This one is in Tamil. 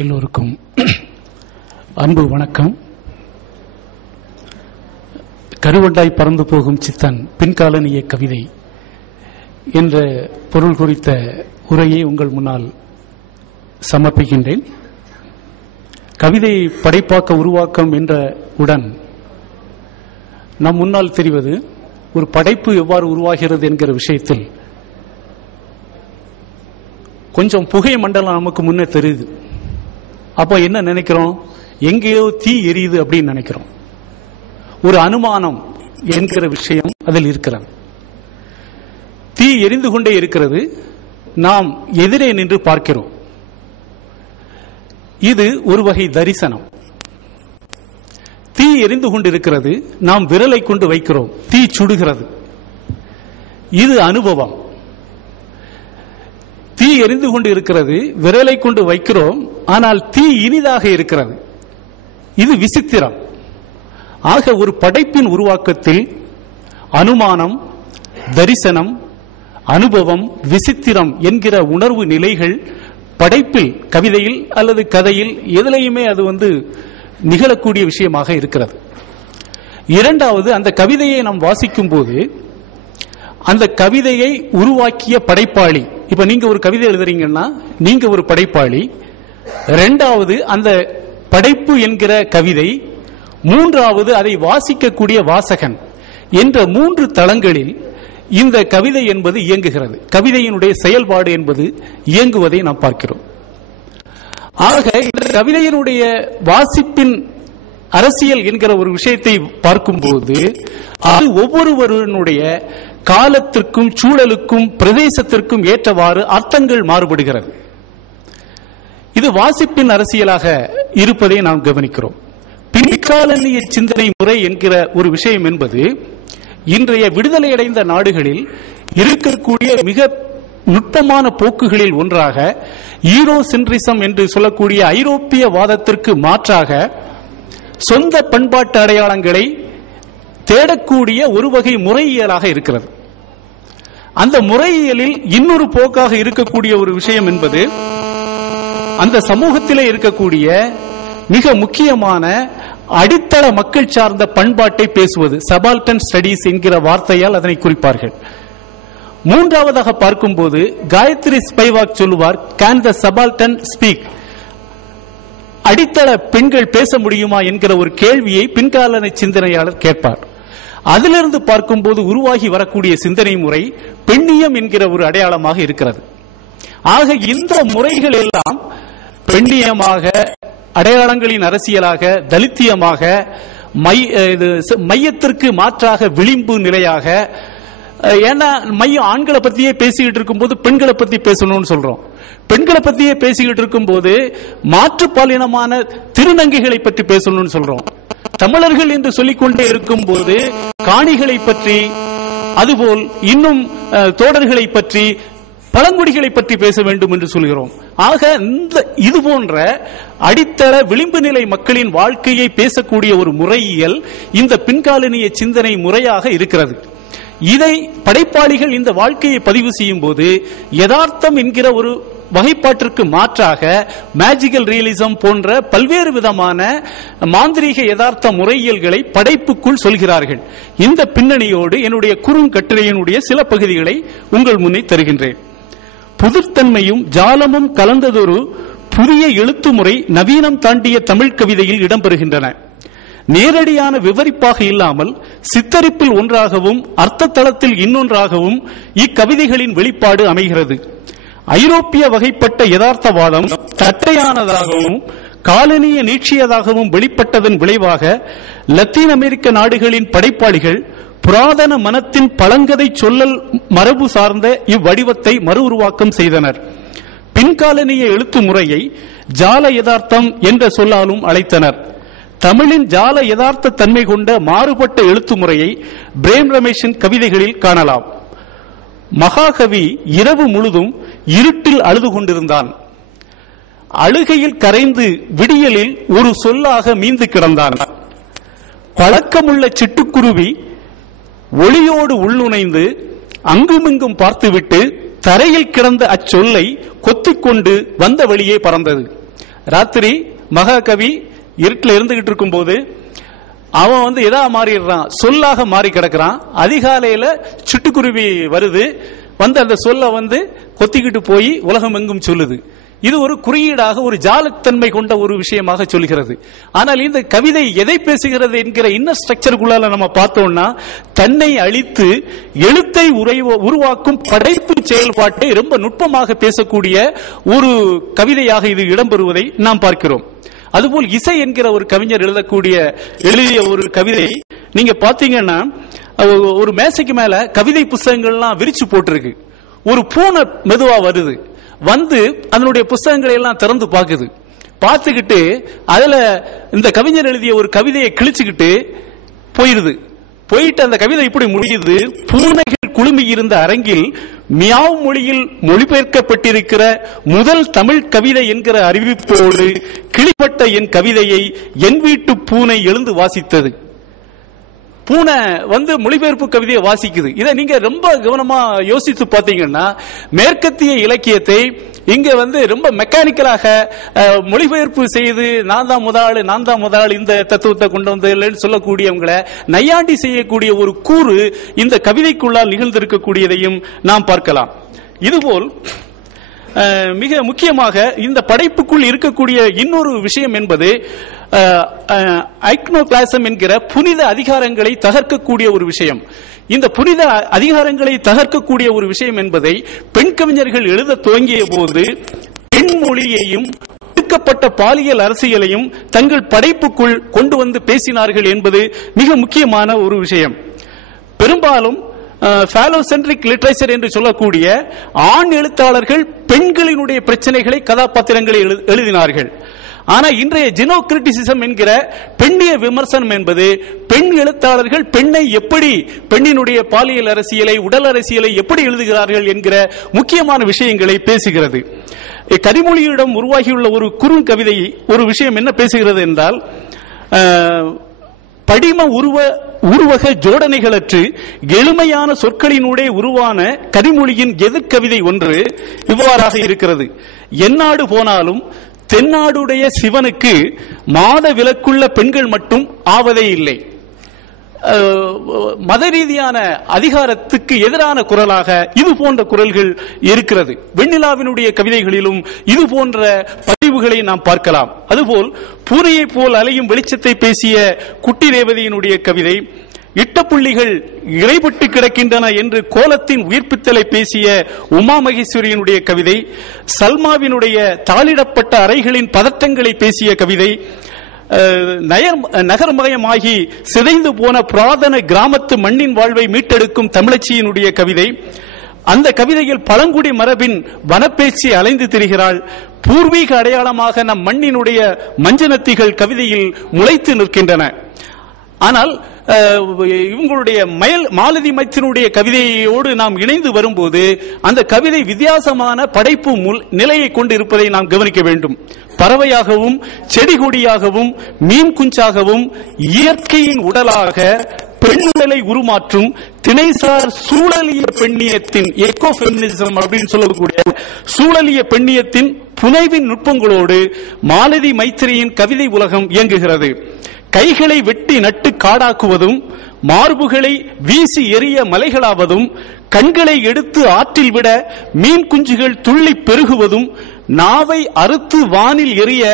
எல்லோருக்கும் அன்பு வணக்கம். கருவண்டாய் பறந்து போகும் சித்தன் பின்காலனிய கவிதை என்ற பொருள் குறித்த உரையை உங்கள் முன்னால் சமர்ப்பிக்கின்றேன். கவிதை படைப்பாக்க உருவாக்கம் என்ற உடன் நம் முன்னால் தெரிவது ஒரு படைப்பு எவ்வாறு உருவாகிறது என்கிற விஷயத்தில் கொஞ்சம் புகை மண்டலம் நமக்கு முன்னே தெரியுது. அப்ப என்ன நினைக்கிறோம்? எங்கேயோ தீ எரியுது அப்படின்னு நினைக்கிறோம். ஒரு அனுமானம் என்கிற விஷயம் அதில் இருக்கிறது. தீ எரிந்து கொண்டே இருக்கிறது, நாம் எதிரே நின்று பார்க்கிறோம். இது ஒரு வகை தரிசனம். தீ எரிந்து கொண்டிருக்கிறது, நாம் விரலை கொண்டு வைக்கிறோம், தீ சுடுகிறது. இது அனுபவம். தீ எரிந்து கொண்டு இருக்கிறது, விரலை கொண்டு வைக்கிறோம், ஆனால் தீ இனிதாக இருக்கிறது. இது விசித்திரம். ஆக ஒரு படைப்பின் உருவாக்கத்தில் அனுமானம், தரிசனம், அனுபவம், விசித்திரம் என்கிற உணர்வு நிலைகள் படைப்பில், கவிதையில் அல்லது கதையில் எதிலையுமே அது நிகழக்கூடிய விஷயமாக இருக்கிறது. இரண்டாவது, அந்த கவிதையை நாம் வாசிக்கும் போது அந்த கவிதையை உருவாக்கிய படைப்பாளி, இப்ப நீங்க ஒரு கவிதை எழுதுறீங்கன்னா நீங்க ஒரு படைப்பாளி. இரண்டாவது, அந்த படைப்பு என்கிற கவிதை. மூன்றாவது, அதை வாசிக்கக்கூடிய வாசகன் என்ற மூன்று தளங்களில் இந்த கவிதை என்பது இயங்குகிறது. கவிதையினுடைய செயல்பாடு என்பது இயங்குவதை நாம் பார்க்கிறோம். ஆக இந்த கவிதையினுடைய வாசிப்பின் அரசியல் என்கிற ஒரு விஷயத்தை பார்க்கும்போது அது ஒவ்வொருவருடைய காலத்திற்கும் சூழலுக்கும் பிரதேசத்திற்கும் ஏற்றவாறு அர்த்தங்கள் மாறுபடுகிறது. இது வாசிப்பின் அரசியலாக இருப்பதை நாம் கவனிக்கிறோம். பின்காலனிய சிந்தனை முறை என்கிற ஒரு விஷயம் என்பது இன்றைய விடுதலை அடைந்த நாடுகளில் இருக்கக்கூடிய மிக நுட்பமான போக்குகளில் ஒன்றாக ஈரோசென்ட்ரிசம் என்று சொல்லக்கூடிய ஐரோப்பிய வாதத்திற்கு மாற்றாக சொந்த பண்பாட்டு அடையாளங்களை தேடக்கூடிய ஒரு வகை முறையியலாக இருக்கிறது. அந்த முறையியலில் இன்னொரு போக்காக இருக்கக்கூடிய ஒரு விஷயம் என்பது அந்த சமூகத்திலே இருக்கக்கூடிய மிக முக்கியமான அடித்தள மக்கள் சார்ந்த பண்பாட்டை பேசுவது. சபால்டன் ஸ்டடீஸ் என்கிற வார்த்தையால் அதனை குறிப்பார்கள். மூன்றாவதாக பார்க்கும்போது காயத்ரி ஸ்பைவாக் சொல்லுவார், கேன் த சபால்டன் ஸ்பீக்? அடித்தள பெண்கள் பேச முடியுமா என்கிற ஒரு கேள்வியை பின்காலனை சிந்தனையாளர் கேட்பார். அதிலிருந்து பார்க்கும்போது உருவாகி வரக்கூடிய சிந்தனை முறை பெண்ணியம் என்கிற ஒரு அடையாளமாக இருக்கிறது. ஆக இந்த முறைகள் எல்லாம் பெண்ணியமாக, அடையாளங்களின் அரசியலாக, தலித்தியமாக, மையத்திற்கு மாற்றாக விளிம்பு நிலையாக. ஏன்னா மையம் ஆண்களை பத்தியே பேசிக்கிட்டு இருக்கும் போது பெண்களை பத்தி பேசணும்னு சொல்றோம். பெண்களை பத்தியே பேசிக்கிட்டு இருக்கும் போது மாற்றுப்பாலினமான திருநங்கைகளை பற்றி பேசணும்னு சொல்றோம். தமிழர்கள் என்று சொல்லிக்கொண்டே இருக்கும் போது காணிகளை பற்றி, அதுபோல் இன்னும் தோடர்களை பற்றி, பழங்குடிகளை பற்றி பேச வேண்டும் என்று சொல்கிறோம். ஆக இது போன்ற அடித்தள விளிம்பு நிலை மக்களின் வாழ்க்கையை பேசக்கூடிய ஒரு முறையியல் இந்த பின்காலனிய சிந்தனை முறையாக இருக்கிறது. இதை படைப்பாளிகள் இந்த வாழ்க்கையை பதிவு செய்யும் போது யதார்த்தம் என்கிற ஒரு வகைப்பாட்டிற்கு மாற்றாக மேஜிக்கல் ரியலிசம் போன்ற பல்வேறு விதமான மாந்திரீக யதார்த்த முறையியல்களை படைப்புக்குள் சொல்கிறார்கள். இந்த பின்னணியோடு என்னுடைய குறுங்கட்டுரையினுடைய சில பகுதிகளை உங்கள் முன்னே தருகின்றேன். புதுத்தன்மையும் ஜாலமும் கலந்ததொரு புதிய எழுத்து முறை நவீனம் தாண்டிய தமிழ் கவிதையில் இடம்பெறுகின்றன. நேரடியான விவரிப்பாக இல்லாமல் சித்தரிப்பில் ஒன்றாகவும் அர்த்த தளத்தில் இன்னொன்றாகவும் இக்கவிதைகளின் வெளிப்பாடு அமைகிறது. ஐரோப்பிய வகைப்பட்ட யதார்த்தவாதம் தட்டையானதாகவும் காலனிய நீட்சியதாகவும் வெளிப்பட்டதன் விளைவாக லத்தீன் அமெரிக்க நாடுகளின் படைப்பாளிகள் புராதன மனத்தின் பழங்கதை சொல்லல் மரபு சார்ந்த இவ்வடிவத்தை மறு உருவாக்கம் செய்தனர். பின்காலனிய எழுத்து முறையை ஜால யதார்த்தம் என்ற சொல்லாலும் அழைத்தனர். தமிழின் ஜால யதார்த்த தன்மை கொண்ட மாறுபட்ட எழுத்து முறையை பிரேம் ரமேஷின் கவிதைகளில் காணலாம். மகாகவி இரவு முழுதும் இருட்டில் அழுது கொண்டிருந்தான். அழுகையில் கரைந்து விடியலில் ஒரு சொல்லாக மீந்து கிடந்தான். பழக்கமுள்ள சிட்டுக்குருவி ஒளியோடு உள்நுழைந்து அங்குமிங்கும் பார்த்துவிட்டு தரையில் கிடந்த அச்சொல்லை கொத்திக்கொண்டு வந்த வழியே பறந்தது. ராத்திரி மகாகவி இருட்டில் இருந்துகிட்டு இருக்கும் போது அவன் எதா மாறிடுறான், சொல்லாக மாறி கிடக்கிறான். அதிகாலையில சிட்டுக்குருவி வருது, அந்த சொல்ல கொத்திக்கிட்டு போய் உலகம் எங்கும் சொல்லுது. இது ஒரு குறியீடாக ஒரு ஜாலத்தன்மை கொண்ட ஒரு விஷயமாக சொல்கிறது. ஆனால் இந்த கவிதை எதை பேசுகிறது என்கிற இன்னர் ஸ்ட்ரக்சருக்குள்ள நம்ம பார்த்தோம்னா, தன்னை அழித்து எழுத்தை உருவாக்கும் படைப்பு செயல்பாட்டை ரொம்ப நுட்பமாக பேசக்கூடிய ஒரு கவிதையாக இது இடம்பெறுவதை நாம் பார்க்கிறோம். அதுபோல் இசை என்கிற ஒரு கவிஞர் எழுதிய ஒரு கவிதை நீங்க பாத்தீங்கன்னா, ஒரு மேசைக்கு மேல கவிதை புத்தகங்கள்லாம் விரிச்சு போட்டிருக்கு. ஒரு பூனை மெதுவா வருது, அதனுடைய புத்தகங்களை எல்லாம் திறந்து பார்க்குது. பார்த்துக்கிட்டு அதுல இந்த கவிஞர் எழுதிய ஒரு கவிதையை கிழிச்சுக்கிட்டு போயிட்டு அந்த கவிதை இப்படி முடியுது. பூனைகள் குழுமி இருந்த அரங்கில் மியாவ் மொழியில் மொழிபெயர்க்கப்பட்டிருக்கிற முதல் தமிழ் கவிதை என்கிற அறிவிப்போடு கிளிப்பட்ட என் கவிதையை என் வீட்டு பூனை எழுந்து வாசித்தது. பூனை மொழிபெயர்ப்பு கவிதையை வாசிக்குது. இதை நீங்க ரொம்ப கவனமா யோசித்து பார்த்தீங்கன்னா, மேற்கத்திய இலக்கியத்தை இங்க ரொம்ப மெக்கானிக்கலாக மொழிபெயர்ப்பு செய்து நான் தான் முதல் இந்த தத்துவத்தை கொண்டு வந்து சொல்லக்கூடியவங்களை நையாண்டி செய்யக்கூடிய ஒரு கூறு இந்த கவிதைக்குள்ளால் நிகழ்ந்திருக்கக்கூடியதையும் நாம் பார்க்கலாம். இதுபோல் மிக முக்கியமாக இந்த படைப்புக்குள் இருக்கக்கூடிய இன்னொரு விஷயம் என்பது ஐக்னோபிளாசம் என்கிற புனித அதிகாரங்களை தகர்க்கக்கூடிய ஒரு விஷயம். இந்த புனித அதிகாரங்களை தகர்க்கக்கூடிய ஒரு விஷயம் என்பதை பெண் கவிஞர்கள் எழுத துவங்கிய போது பெண் மொழியையும் ஒடுக்கப்பட்ட பாலியல் அரசியலையும் தங்கள் படைப்புக்குள் கொண்டு வந்து பேசினார்கள் என்பது மிக முக்கியமான ஒரு விஷயம். பெரும்பாலும் பாலோசென்ட்ரிக் லிட்டரேச்சர் என்று சொல்லக்கூடிய ஆண் எழுத்தாளர்கள் பெண்களினுடைய பிரச்சனைகளை கதாபாத்திரங்களை எழுதினார்கள். ஆனா இன்றைய ஜெனோ கிரிட்டிசிசம் என்கிற பெண்ணிய விமர்சனம் என்பது பெண் எழுத்தாளர்கள் பெண்ணினுடைய பாலியல் அரசியலை, உடல் அரசியலை எப்படி எழுதுகிறார்கள் என்கிற முக்கியமான விஷயங்களை பேசுகிறது. கனிமொழியிடம் உருவாகியுள்ள ஒரு குறுங்கவிதை ஒரு விஷயம் என்ன பேசுகிறது என்றால், படிம உருவக ஜோடனைகளற்று எளிமையான சொற்களினூடே உருவான கனிமொழியின் எதிர்கவிதை ஒன்று இவ்வாறாக இருக்கிறது. எந்நாடு போனாலும் தென்னாடுடைய சிவனுக்கு மாத விலக்குள்ள பெண்கள் மட்டும் ஆவதே இல்லை. மத ரீதியான அதிகாரத்துக்கு எதிரான குரலாக இது போன்ற குரல்கள் இருக்கிறது. வெண்ணிலாவினுடைய கவிதைகளிலும் இது போன்ற பதிவுகளை நாம் பார்க்கலாம். அதுபோல் பூனையை போல் அலையும் வெளிச்சத்தை பேசிய குட்டி ரேவதியினுடைய கவிதை, இட்ட புள்ளிகள் இடைப்பட்டு கிடக்கின்றன என்று கோலத்தின் உயிர்ப்பித்தலை பேசிய உமா மகேஸ்வரியினுடைய கவிதை, சல்மாவினுடைய தாளிடப்பட்ட அறைகளின் பதட்டங்களை பேசிய கவிதை, நகர்மயமாகி சிதைந்து போன புராதன கிராமத்து மண்ணின் வாழ்வை மீட்டெடுக்கும் தமிழச்சியினுடைய கவிதை. அந்த கவிதையில் பழங்குடி மரபின் வனப்பேச்சி அலைந்து திரிகிறாள். பூர்வீக அடையாளமாக நம் மண்ணினுடைய மஞ்சனத்திகள் கவிதையில் முளைத்து நிற்கின்றன. ஆனால் இவங்களுடைய மாலதி மைத்தினுடைய கவிதையோடு நாம் இணைந்து வரும்போது அந்த கவிதை வித்தியாசமான படைப்பு நிலையை கொண்டு இருப்பதை நாம் கவனிக்க வேண்டும். பறவையாகவும் செடி கொடியாகவும் மீன் குஞ்சாகவும் இயற்கையின் உடலாக பெண்ணுடலை உருமாற்றும் திணைசார் சூழலிய பெண்ணியத்தின் எக்கோ ஃபெமினிசம் அப்படின்னு சொல்லக்கூடிய சூழலிய பெண்ணியத்தின் புனைவின் நுட்பங்களோடு மாலதி மைத்திரியின் கவிதை உலகம் இயங்குகிறது. கைகளை வெட்டி நட்டு காடாக்குவதும், மார்புகளை வீசி எறிய மலைகளாவதும், கண்களை எடுத்து ஆற்றில் விட மீன் குஞ்சுகள் துள்ளி பெருகுவதும், நாவை அறுத்து வானில் எறிய